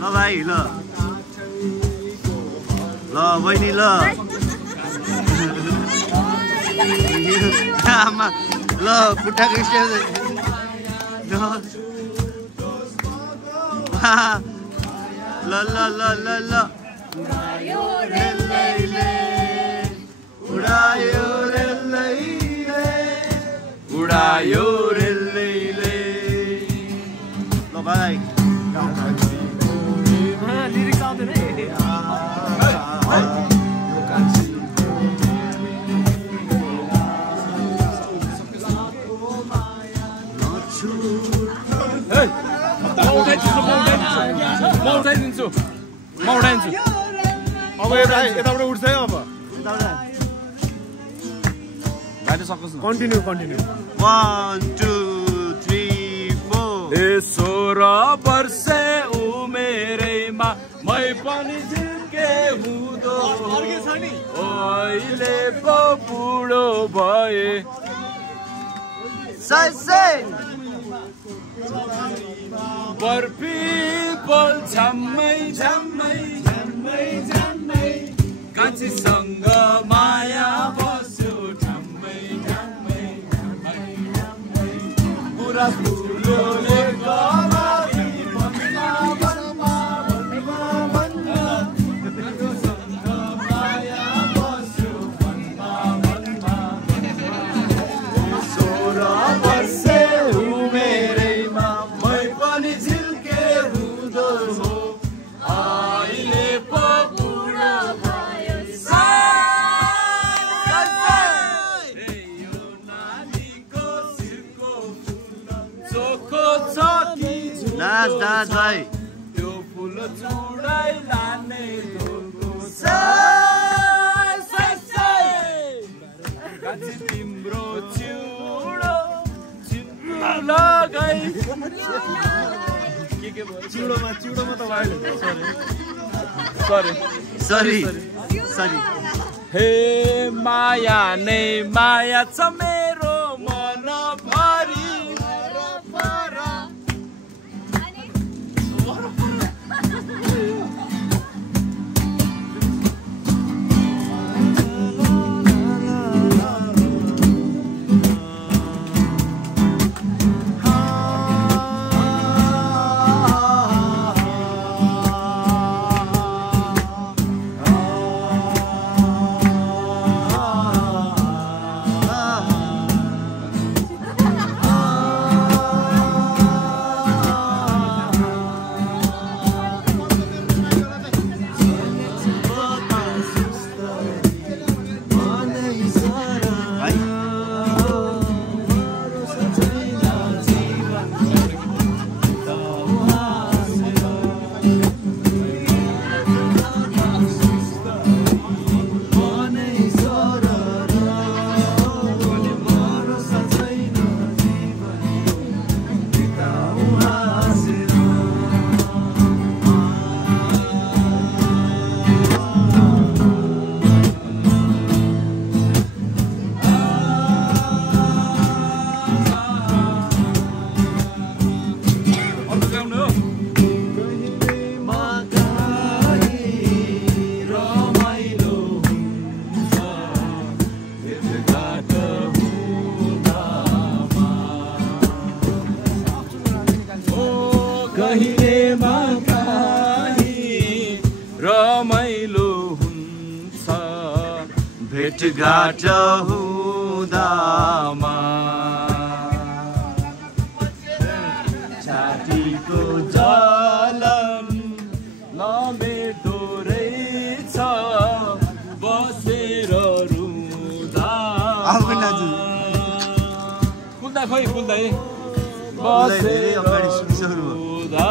ल भाइ ल ल बहिनी ल आमा ल पुट्टाको स्टेज ल ल ल ल ल उडायो रे लैले उडायो रे लैले ल भाइ लिरिक्स आउँदैन म उठाइदिन्छु अब यताबाट उठ्छ है अब गाडी सकोस् न कन्टिन्यू 1 2 3 4 16 वर्ष उमेरैमा मै पनि झिल्के हुँदो अहिले पो बुढो भए बर्फी बोल झम्मै झम्मै झम्मै झम्मै कान्छीसँग माया बस्यो झम्मै झम्मै झम्मै झम्मै पुरा फुलोले गमारी भन्ना भन्ना भन्ना भन्ना कान्छीसँग माया बस्यो भन्ना भन्ना 16 वर्ष उमेरैमा मै पनि झिल्के हुँदो हो अहिले पो बुढो भयो यो नानीको शिरको फुल चोखो छ कि नाच नाच भाइ त्यो फुल चुडाइ लाने धोको छ कान्छी तिम्रो चिउडो लगाइ के भयो चिउडोमा त भाइले सरी हे माया नै माया छ मेरो मन भरि कहिलेमा कहीँ रमाइलो हुन्छ भेटघाट हुँदामा छातीको जलन नमेटो रहेछ बसेर रुँदा खुल्दा खोइ खुल्दै बसेर रुँदा